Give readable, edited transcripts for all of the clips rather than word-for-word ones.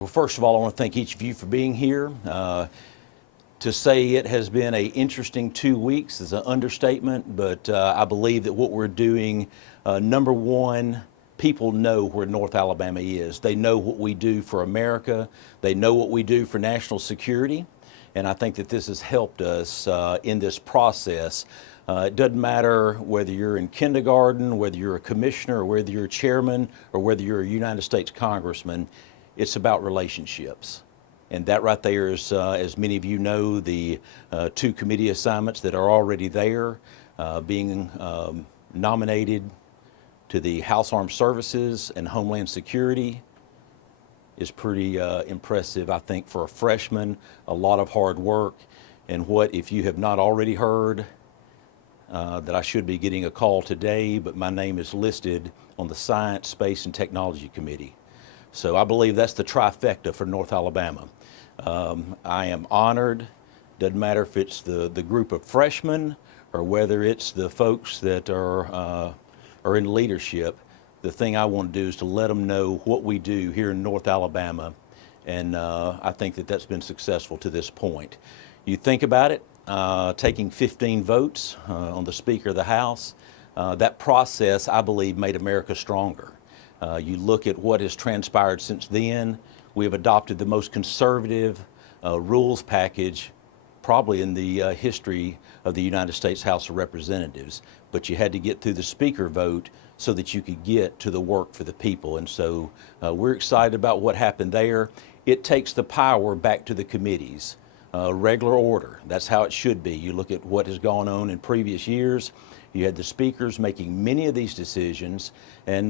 Well, first of all, I want to thank each of you for being here. To say it has been an interesting 2 weeks is an understatement, but I believe that what we're doing, number one, people know where North Alabama is. They know what we do for America. They know what we do for national security. And I think that this has helped us in this process. It doesn't matter whether you're in kindergarten, whether you're a commissioner, or whether you're a chairman, or whether you're a United States congressman. It's about relationships. And that right there is, as many of you know, the two committee assignments that are already there, being nominated to the House Armed Services and Homeland Security is pretty impressive, I think, for a freshman. A lot of hard work. And what, if you have not already heard, that I should be getting a call today, but my name is listed on the Science, Space, and Technology Committee. So I believe that's the trifecta for North Alabama. I am honored. Doesn't matter if it's the group of freshmen or whether it's the folks that are in leadership. The thing I want to do is to let them know what we do here in North Alabama, and I think that that's been successful to this point. You think about it, taking 15 votes on the Speaker of the House, that process, I believe, made America stronger. You look at what has transpired since then. We have adopted the most conservative rules package probably in the history of the United States House of Representatives. But you had to get through the speaker vote so that you could get to the work for the people. And so we're excited about what happened there. It takes the power back to the committees. Regular order, that's how it should be. You look at what has gone on in previous years. You had the speakers making many of these decisions, and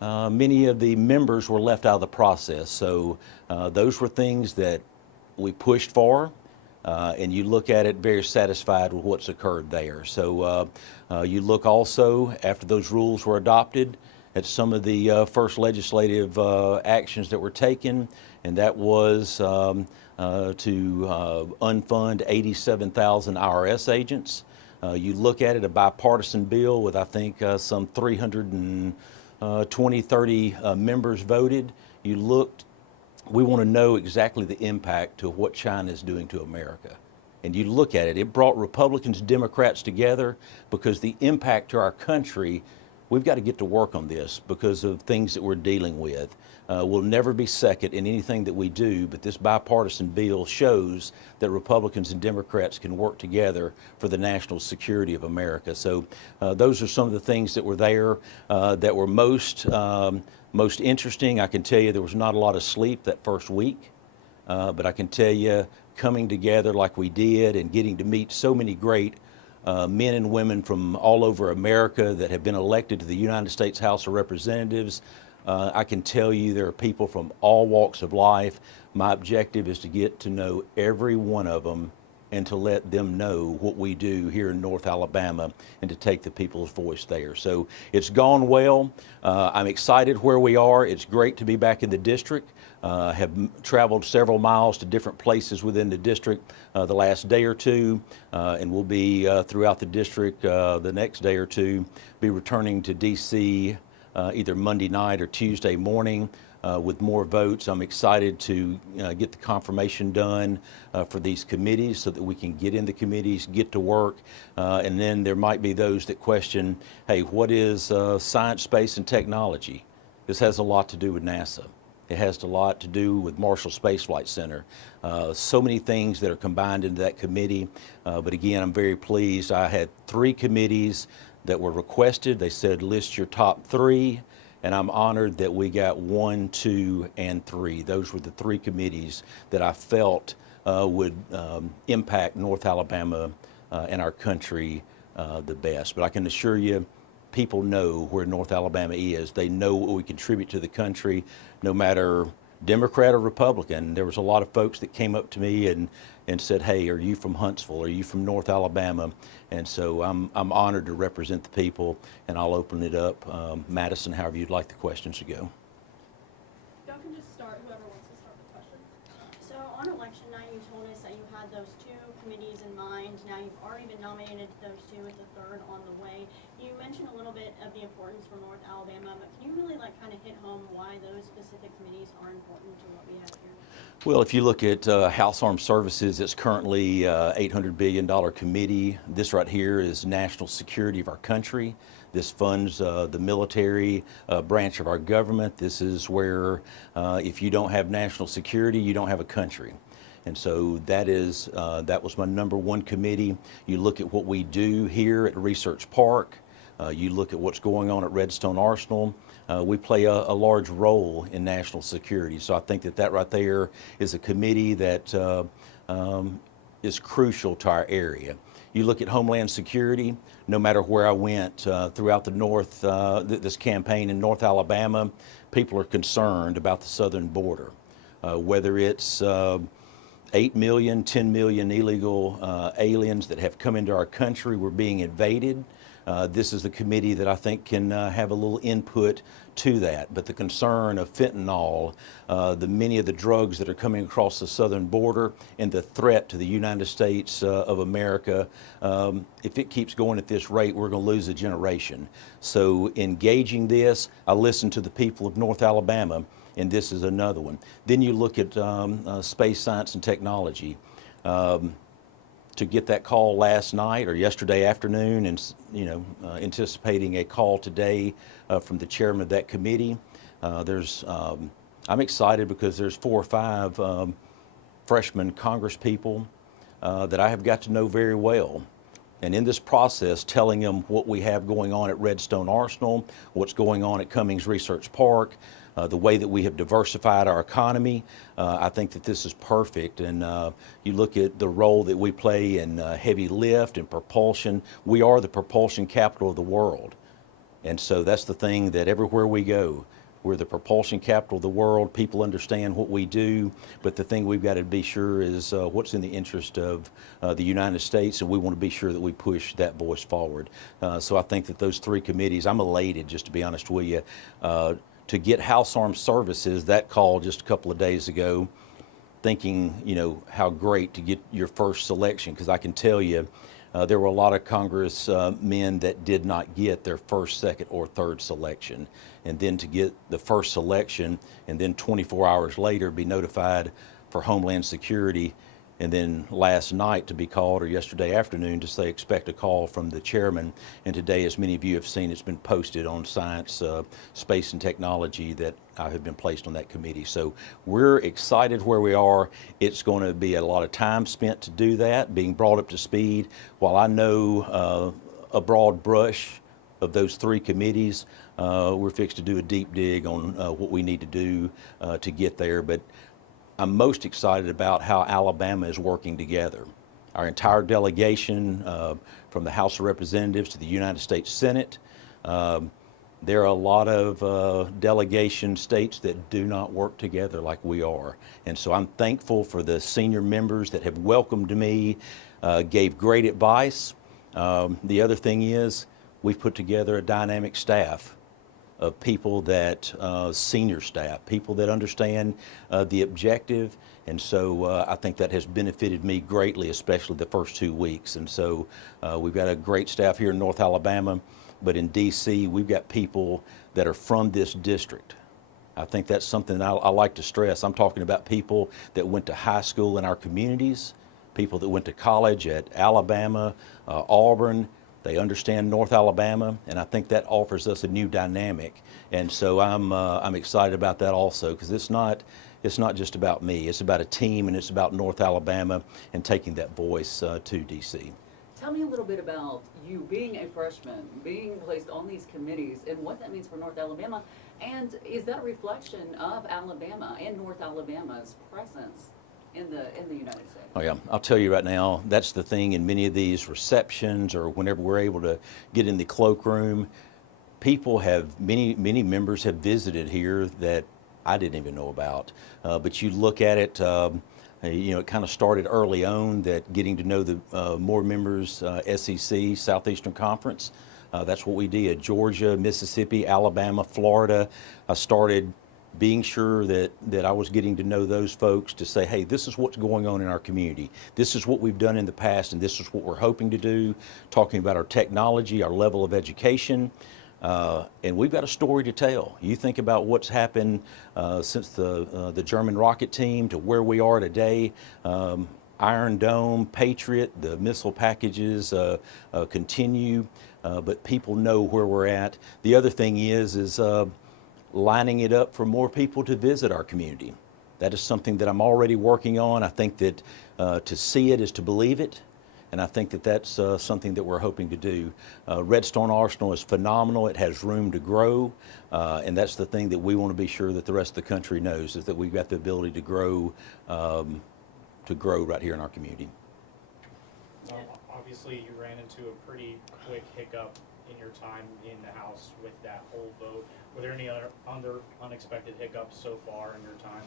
many of the members were left out of the process. So those were things that we pushed for, and you look at it very satisfied with what's occurred there. So you look also, after those rules were adopted, at some of the first legislative actions that were taken, and that was to unfund 87,000 IRS agents. You look at it, a bipartisan bill with, I think, some 320, 30 members voted. You looked, we want to know exactly the impact to what China is doing to America. And you look at it, it brought Republicans, Democrats together because the impact to our country, we've got to get to work on this because of things that we're dealing with. We'll never be second in anything that we do, but this bipartisan bill shows that Republicans and Democrats can work together for the national security of America. So those are some of the things that were there that were most interesting. I can tell you there was not a lot of sleep that first week, but I can tell you coming together like we did and getting to meet so many great men and women from all over America that have been elected to the United States House of Representatives. I can tell you there are people from all walks of life. My objective is to get to know every one of them and to let them know what we do here in North Alabama and to take the people's voice there. So it's gone well. I'm excited where we are. It's great to be back in the district. Have traveled several miles to different places within the district the last day or two, and we'll be throughout the district the next day or two, be returning to D.C. Either Monday night or Tuesday morning with more votes. I'm excited to get the confirmation done for these committees so that we can get in the committees, get to work, and then there might be those that question, hey, what is science, space, and technology? This has a lot to do with NASA. It has a lot to do with Marshall Space Flight Center. So many things that are combined into that committee. But again, I'm very pleased. I had 3 committees that were requested. They said list your top 3, and I'm honored that we got 1, 2, and 3. Those were the 3 committees that I felt would impact North Alabama and our country the best. But I can assure you, people know where North Alabama is. They know what we contribute to the country, no matter Democrat or Republican. There was a lot of folks that came up to me and said, hey, are you from Huntsville? Are you from North Alabama? And so I'm honored to represent the people, and I'll open it up. Madison, however you'd like the questions to go. Y'all can just start, whoever wants to start the question. So on election night, you told us that you had had those two committees in mind. Now you've already been nominated to those two with the third on the way. You mentioned a little bit of the importance for North Alabama, but can you really kind of hit home why those specific committees are important to what we have here? Well, if you look at House Armed Services, it's currently $800 billion committee. This right here is national security of our country. This funds the military branch of our government. This is where if you don't have national security, you don't have a country. And so that was my number one committee. You look at what we do here at Research Park. You look at what's going on at Redstone Arsenal. We play a large role in national security. So I think that right there is a committee that is crucial to our area. You look at Homeland Security, no matter where I went throughout the North, this campaign in North Alabama, people are concerned about the southern border. Whether it's 8 million, 10 million illegal aliens that have come into our country, we're being invaded. This is the committee that I think can have a little input to that. But the concern of fentanyl, many of the drugs that are coming across the southern border, and the threat to the United States of America, if it keeps going at this rate, we're going to lose a generation. So engaging this, I listen to the people of North Alabama, and this is another one. Then you look at space science and technology. To get that call last night or yesterday afternoon, and anticipating a call today from the chairman of that committee. I'm excited because there's 4 or 5 freshman Congress people that I have got to know very well. And in this process, telling them what we have going on at Redstone Arsenal, what's going on at Cummings Research Park, the way that we have diversified our economy, I think that this is perfect. And you look at the role that we play in heavy lift and propulsion. We are the propulsion capital of the world. And so that's the thing that everywhere we go, we're the propulsion capital of the world. People understand what we do, but the thing we've got to be sure is what's in the interest of the United States, and we want to be sure that we push that voice forward. So I think that those 3 committees, I'm elated, just to be honest with you, to get House Armed Services, that call just a couple of days ago, thinking, how great to get your first selection, because I can tell you, there were a lot of congressmen that did not get their first, second, or third selection. And then to get the first selection and then 24 hours later be notified for Homeland Security, and then last night to be called, or yesterday afternoon to say expect a call from the chairman. And today, as many of you have seen, it's been posted on Science, Space, and Technology that I have been placed on that committee. So we're excited where we are. It's going to be a lot of time spent to do that, being brought up to speed. While I know a broad brush of those 3 committees, we're fixed to do a deep dig on what we need to do to get there. But I'm most excited about how Alabama is working together. Our entire delegation from the House of Representatives to the United States Senate. There are a lot of delegation states that do not work together like we are. And so I'm thankful for the senior members that have welcomed me, gave great advice. The other thing is we've put together a dynamic staff of people that, senior staff, people that understand the objective. And so I think that has benefited me greatly, especially the first 2 weeks. And so we've got a great staff here in North Alabama, but in DC, we've got people that are from this district. I think that's something I like to stress. I'm talking about people that went to high school in our communities, people that went to college at Alabama, Auburn. They understand North Alabama, and I think that offers us a new dynamic. And so I'm excited about that also, because it's not just about me. It's about a team, and it's about North Alabama and taking that voice to DC. Tell me a little bit about you being a freshman, being placed on these committees, and what that means for North Alabama. And is that a reflection of Alabama and North Alabama's presence in the United States? Oh yeah, I'll tell you right now, that's the thing in many of these receptions or whenever we're able to get in the cloakroom, many members have visited here that I didn't even know about. But you look at it, it kind of started early on, that getting to know the more members, SEC, Southeastern Conference. That's what we did. Georgia, Mississippi, Alabama, Florida. I started being sure that I was getting to know those folks to say, hey, this is what's going on in our community. This is what we've done in the past, and this is what we're hoping to do, talking about our technology, our level of education. And we've got a story to tell. You think about what's happened since the German rocket team to where we are today. Iron Dome, Patriot, the missile packages continue, but people know where we're at. The other thing is lining it up for more people to visit our community. That is something that I'm already working on. I think that to see it is to believe it, and I think that that's something that we're hoping to do. Redstone Arsenal is phenomenal. It has room to grow, and that's the thing that we want to be sure that the rest of the country knows, is that we've got the ability to grow right here in our community. Obviously, you ran into a pretty quick hiccup in your time in the House with that whole vote. Were there any other unexpected hiccups so far in your time?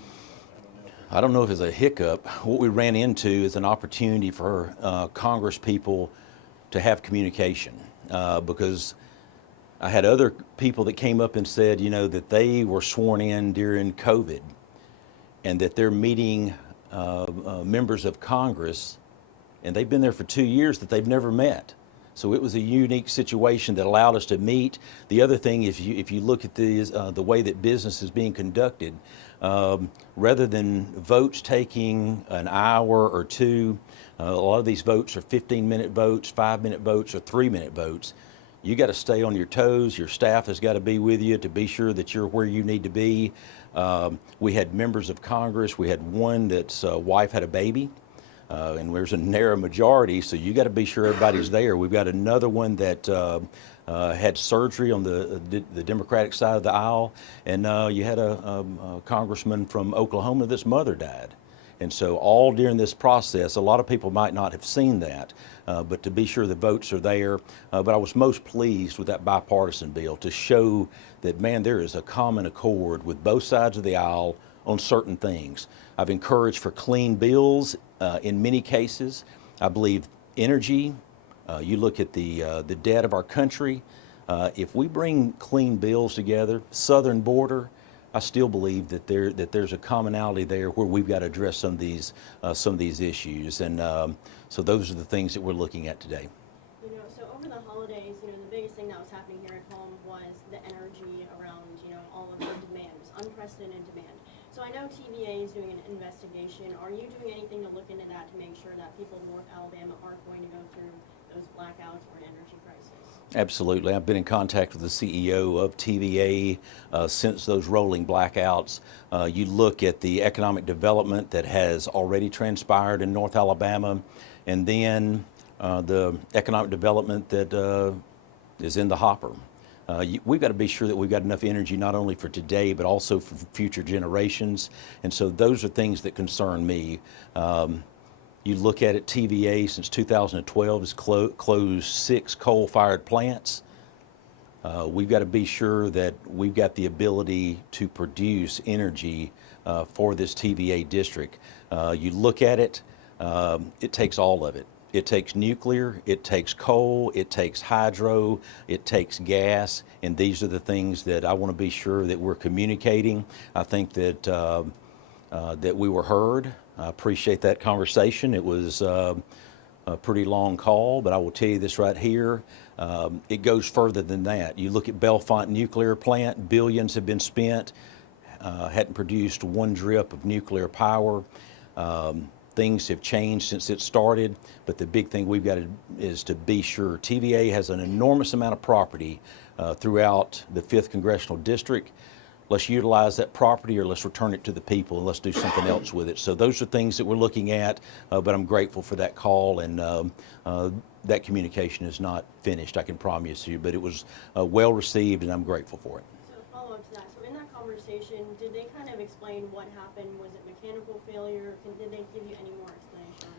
I don't know if it's a hiccup. What we ran into is an opportunity for Congress people to have communication, because I had other people that came up and said, you know, that they were sworn in during COVID and that they're meeting members of Congress, and they've been there for 2 years that they've never met. So it was a unique situation that allowed us to meet. The other thing, if you look at the way that business is being conducted, rather than votes taking an hour or two, a lot of these votes are 15-minute votes, 5-minute votes, or 3-minute votes. You got to stay on your toes. Your staff has got to be with you to be sure that you're where you need to be. We had members of Congress. We had one that's wife had a baby. And there's a narrow majority, so you got to be sure everybody's there. We've got another one that had surgery on the Democratic side of the aisle, and you had a congressman from Oklahoma that's mother died. And so all during this process, a lot of people might not have seen that, but to be sure the votes are there. But I was most pleased with that bipartisan bill to show that, man, there is a common accord with both sides of the aisle on certain things. I've encouraged for clean bills in many cases. I believe energy, you look at the debt of our country, if we bring clean bills together, southern border, I still believe that there's a commonality there where we've got to address some of these issues, and so those are the things that we're looking at today. You know, so over the holidays, you know, the biggest thing that was happening here at home was the energy around, you know, all of the demand, it was unprecedented demand. So I know TVA is doing an investigation. Are you doing anything to look into that to make sure that people in North Alabama aren't going to go through those blackouts or an energy crisis? Absolutely. I've been in contact with the CEO of TVA since those rolling blackouts. You look at the economic development that has already transpired in North Alabama, and then the economic development that is in the hopper. We've got to be sure that we've got enough energy not only for today but also for future generations, and so those are things that concern me. You look at it, TVA since 2012 has closed 6 coal-fired plants. We've got to be sure that we've got the ability to produce energy for this TVA district. You look at it, it takes all of it. It takes nuclear, it takes coal, it takes hydro, it takes gas, and these are the things that I want to be sure that we're communicating. I think that that we were heard. I appreciate that conversation. It was a pretty long call, but I will tell you this right here. It goes further than that. You look at Bellefonte nuclear plant, billions have been spent, hadn't produced 1 drip of nuclear power. Things have changed since it started, but the big thing we've got is to be sure. TVA has an enormous amount of property throughout the 5th Congressional District. Let's utilize that property, or let's return it to the people, and let's do something else with it. So those are things that we're looking at, but I'm grateful for that call, and that communication is not finished, I can promise you, but it was well received, and I'm grateful for it. So follow up to that. So in that conversation, did they kind of explain what happened? Was it mechanical failure? Did they give you any more explanation on it?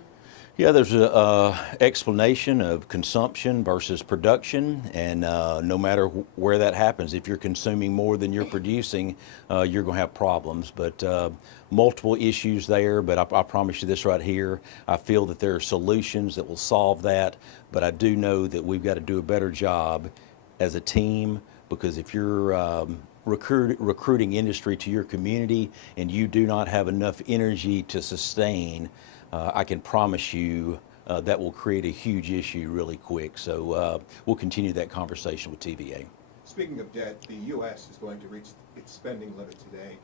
Yeah, there's an explanation of consumption versus production, and no matter where that happens, if you're consuming more than you're producing, you're going to have problems. But multiple issues there, but I promise you this right here, I feel that there are solutions that will solve that, but I do know that we've got to do a better job as a team, because if you're recruiting industry to your community and you do not have enough energy to sustain, I can promise you that will create a huge issue really quick. So we'll continue that conversation with TVA. Speaking of debt, the U.S. is going to reach its spending limit today.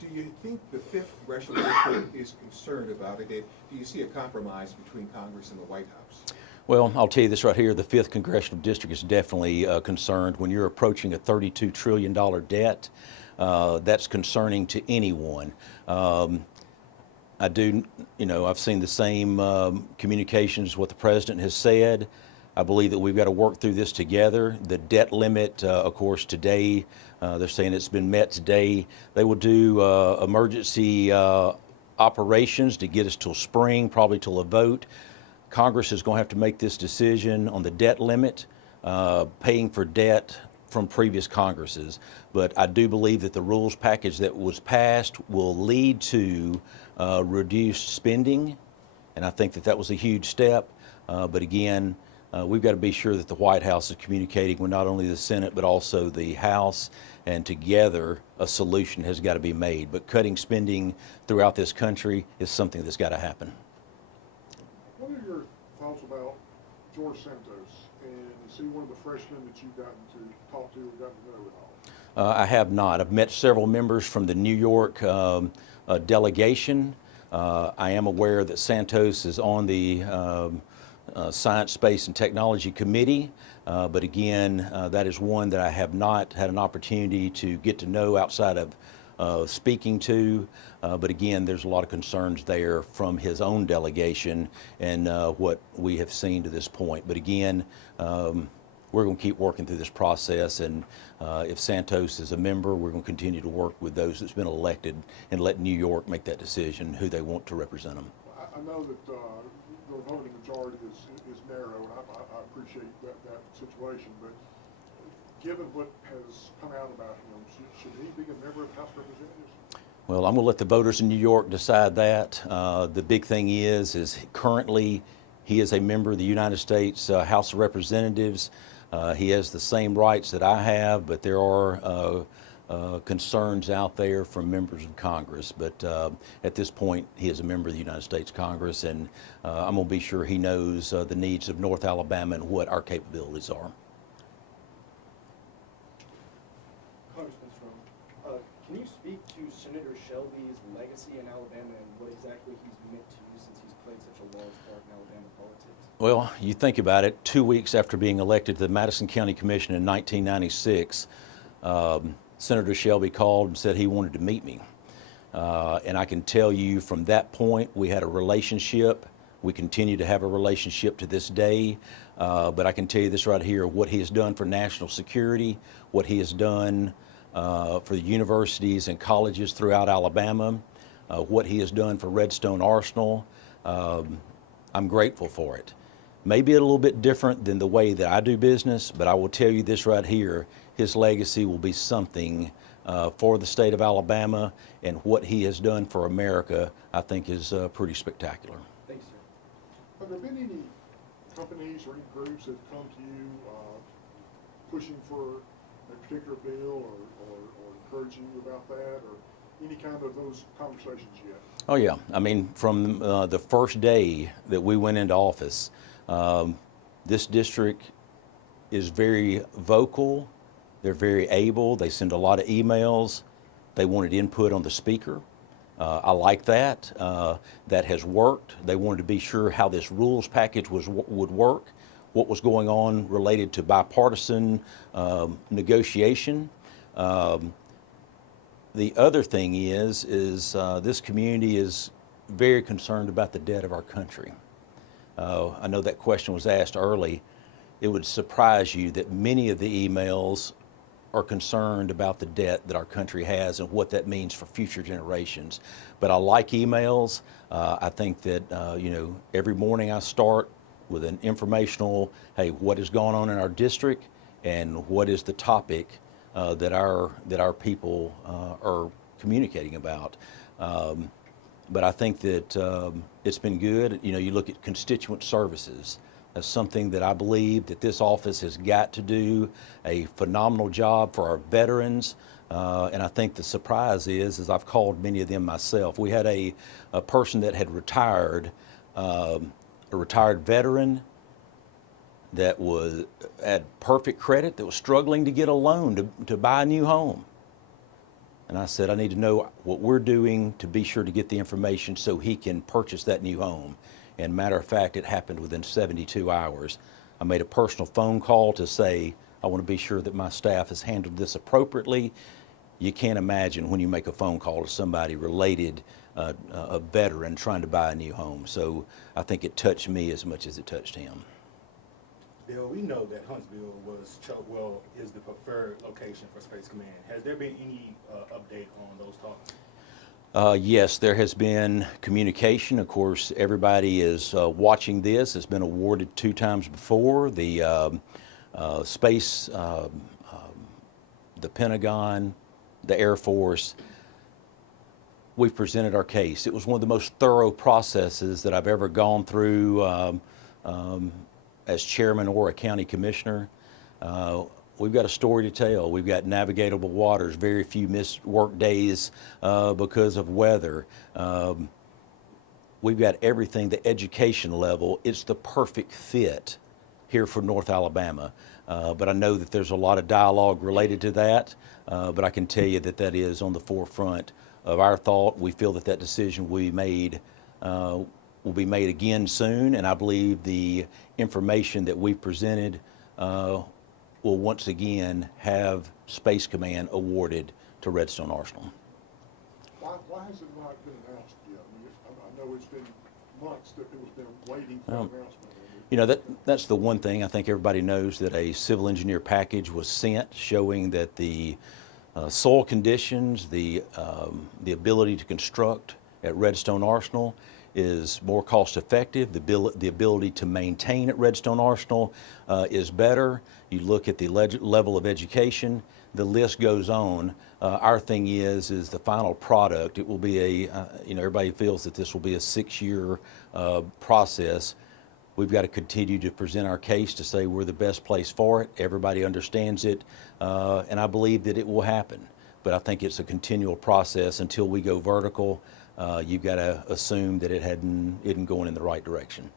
Do you think the 5th Congressional District is concerned about it? Do you see a compromise between Congress and the White House? Well, I'll tell you this right here. The 5th Congressional District is definitely concerned. When you're approaching a $32 trillion debt, that's concerning to anyone. I do, I've seen the same communications what the President has said. I believe that we've got to work through this together. The debt limit, of course, today, they're saying it's been met today. They will do emergency operations to get us till spring, probably till a vote. Congress is going to have to make this decision on the debt limit, paying for debt from previous Congresses. But I do believe that the rules package that was passed will lead to reduced spending, and I think that that was a huge step. But again, we've got to be sure that the White House is communicating with not only the Senate but also the House, and together a solution has got to be made. But cutting spending throughout this country is something that's got to happen. What are your thoughts about George Santos? And is he one of the freshmen that you've gotten to talk to or gotten to know at all? I have not. I've met several members from the New York delegation. I am aware that Santos is on the Science, Space, and Technology Committee, but again, that is one that I have not had an opportunity to get to know outside of speaking to. But again, there's a lot of concerns there from his own delegation and what we have seen to this point. But again, we're going to keep working through this process, and if Santos is a member, we're going to continue to work with those that's been elected and let New York make that decision who they want to represent them. I know that the voting majority is narrow, and I appreciate that situation, but given what has come out about him, should he be a member of the House of Representatives? Well, I'm going to let the voters in New York decide that. The big thing is currently he is a member of the United States House of Representatives. He has the same rights that I have, but there are concerns out there from members of Congress. But at this point, he is a member of the United States Congress, and I'm going to be sure he knows the needs of North Alabama and what our capabilities are. Congressman Strong, can you speak to Senator Shelby's legacy in Alabama and what exactly he's meant to you since he's played such a large part in Alabama politics? Well, you think about it, 2 weeks after being elected to the Madison County Commission in 1996, Senator Shelby called and said he wanted to meet me. And I can tell you from that point, we had a relationship. We continue to have a relationship to this day. But I can tell you this right here, what he has done for national security, what he has done for the universities and colleges throughout Alabama, what he has done for Redstone Arsenal, I'm grateful for it. Maybe a little bit different than the way that I do business, but I will tell you this right here, his legacy will be something for the state of Alabama, and what he has done for America, I think, is pretty spectacular. Thanks, sir. Have there been any companies or any groups that have come to you pushing for a particular bill or encouraging you about that, or any kind of those conversations yet? Oh yeah, I mean, from the first day that we went into office, this district is very vocal, they're very able, they send a lot of emails, they wanted input on the speaker. I like that. That has worked. They wanted to be sure how this rules package would work, what was going on related to bipartisan negotiation. The other thing is this community is very concerned about the debt of our country. I know that question was asked early. It would surprise you that many of the emails are concerned about the debt that our country has and what that means for future generations. But I like emails. I think that every morning I start with an informational, hey, what is going on in our district and what is the topic that our people are communicating about. But I think that it's been good. You look at constituent services. That's something that I believe that this office has got to do a phenomenal job for our veterans. And I think the surprise is I've called many of them myself. We had a person that had retired, a retired veteran that had perfect credit, that was struggling to get a loan to buy a new home. And I said, I need to know what we're doing to be sure to get the information so he can purchase that new home. And matter of fact, it happened within 72 hours. I made a personal phone call to say, I want to be sure that my staff has handled this appropriately. You can't imagine when you make a phone call to somebody related, a veteran trying to buy a new home. So I think it touched me as much as it touched him. Dale, we know that Huntsville is the preferred location for Space Command. Has there been any update on those talks? Yes, there has been communication. Of course, everybody is watching this. It's been awarded 2 times before. The space, the Pentagon, the Air Force. We've presented our case. It was one of the most thorough processes that I've ever gone through as chairman or a county commissioner. We've got a story to tell. We've got navigatable waters, very few missed work days because of weather. We've got everything, the education level. It's the perfect fit here for North Alabama. But I know that there's a lot of dialogue related to that, but I can tell you that that is on the forefront of our thought. We feel that that decision will be made again soon, and I believe the information that we've presented will once again have Space Command awarded to Redstone Arsenal. Why has it not been announced yet? I know it's been months that people's been waiting for an announcement. You know, that's the one thing I think everybody knows, that a civil engineer package was sent showing that the soil conditions, the ability to construct at Redstone Arsenal is more cost effective. The ability to maintain at Redstone Arsenal is better. You look at the level of education, the list goes on. Our thing is the final product. It will be everybody feels that this will be a 6-year process. We've got to continue to present our case to say we're the best place for it. Everybody understands it, and I believe that it will happen. But I think it's a continual process until we go vertical. You've got to assume that it isn't going in the right direction.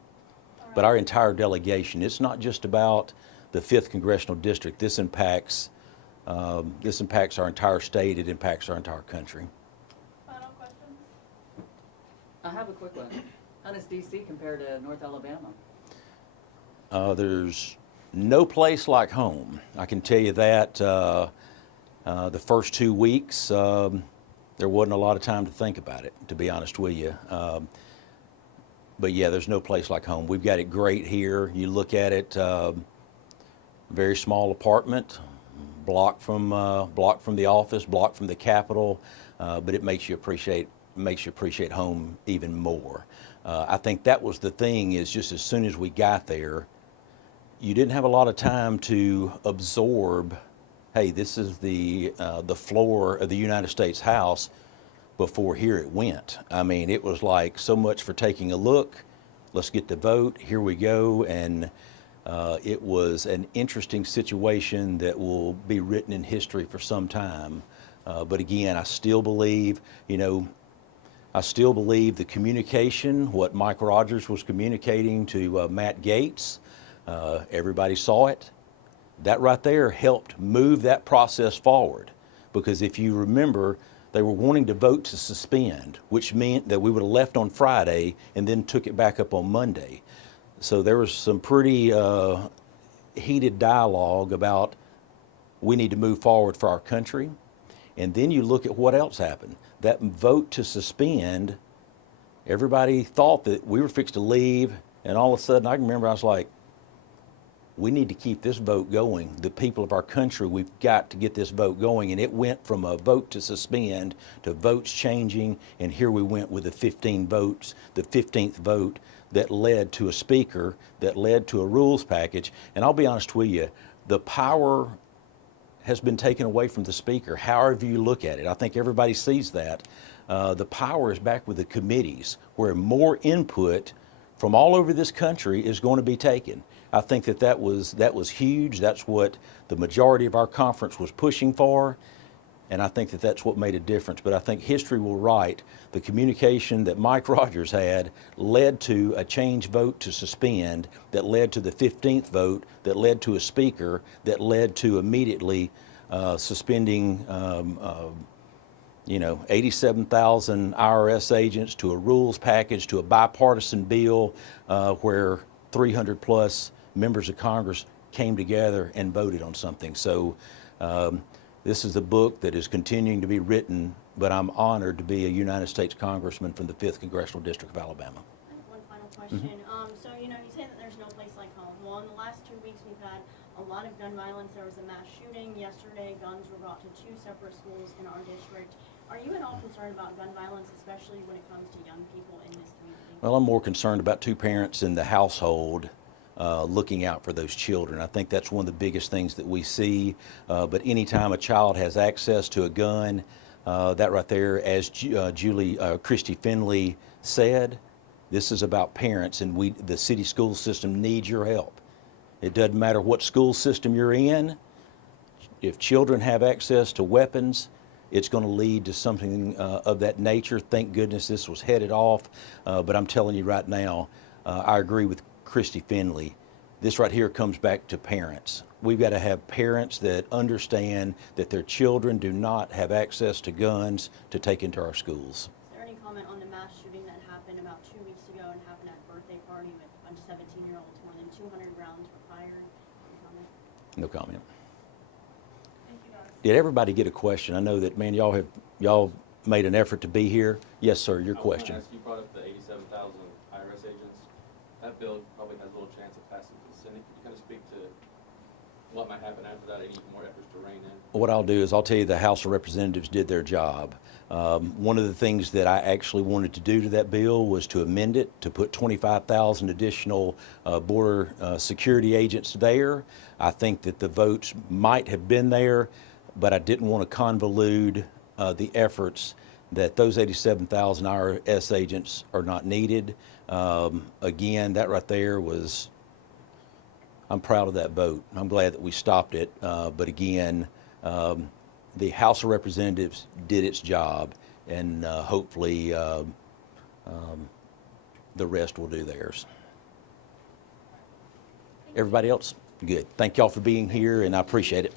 But our entire delegation, it's not just about the 5th Congressional District. This impacts our entire state. It impacts our entire country. Final questions? I have a quick one. How does DC compare to North Alabama? There's no place like home. I can tell you that. The first 2 weeks, there wasn't a lot of time to think about it, to be honest with you. But yeah, there's no place like home. We've got it great here. You look at it, very small apartment, block from the office, block from the Capitol, but it makes you appreciate home even more. I think that was the thing, is just as soon as we got there, you didn't have a lot of time to absorb, hey, this is the floor of the United States House, before here it went. I mean, it was like so much for taking a look. Let's get the vote. Here we go. And it was an interesting situation that will be written in history for some time. But again, I still believe, the communication, what Mike Rogers was communicating to Matt Gaetz, everybody saw it. That right there helped move that process forward. Because if you remember, they were wanting to vote to suspend, which meant that we would have left on Friday and then took it back up on Monday. So there was some pretty heated dialogue about we need to move forward for our country. And then you look at what else happened. That vote to suspend, everybody thought that we were fixed to leave, and all of a sudden I can remember I was like, we need to keep this vote going. The people of our country, we've got to get this vote going. And it went from a vote to suspend to votes changing, and here we went with the 15 votes, the 15th vote that led to a speaker, that led to a rules package. And I'll be honest with you, the power has been taken away from the speaker, however you look at it. I think everybody sees that. The power is back with the committees, where more input from all over this country is going to be taken. I think that was huge. That's what the majority of our conference was pushing for. And I think that that's what made a difference. But I think history will write the communication that Mike Rogers had led to a change vote to suspend, that led to the 15th vote, that led to a speaker, that led to immediately suspending 87,000 IRS agents, to a rules package, to a bipartisan bill where 300 plus members of Congress came together and voted on something. So this is a book that is continuing to be written, but I'm honored to be a United States Congressman from the 5th Congressional District of Alabama. I have one final question. So, you say that there's no place like home. Well, in the last 2 weeks, we've had a lot of gun violence. There was a mass shooting yesterday. Guns were brought to 2 separate schools in our district. Are you at all concerned about gun violence, especially when it comes to young people in this community? Well, I'm more concerned about 2 parents in the household looking out for those children. I think that's one of the biggest things that we see. But anytime a child has access to a gun, that right there, as Christy Finley said, this is about parents, and the city school system needs your help. It doesn't matter what school system you're in. If children have access to weapons, it's going to lead to something of that nature. Thank goodness this was headed off. But I'm telling you right now, I agree with Christy Finley. This right here comes back to parents. We've got to have parents that understand that their children do not have access to guns to take into our schools. Is there any comment on the mass shooting that happened about 2 weeks ago and happened at a birthday party with a bunch of 17-year-olds? More than 200 rounds were fired. Any comment? No comment. Thank you, guys. Did everybody get a question? I know that, man, y'all made an effort to be here. Yes, sir, your question. I was going to ask, you brought up the 87,000 IRS agents. That bill probably has a little chance of passing to the Senate. Could you kind of speak to what might happen after that, and even more efforts to rein in? What I'll do is I'll tell you the House of Representatives did their job. One of the things that I actually wanted to do to that bill was to amend it, to put 25,000 additional border security agents there. I think that the votes might have been there, but I didn't want to convolute the efforts that those 87,000 IRS agents are not needed. Again, that right there was, I'm proud of that vote. I'm glad that we stopped it. But again, the House of Representatives did its job, and hopefully the rest will do theirs. Everybody else? Good. Thank y'all for being here, and I appreciate it.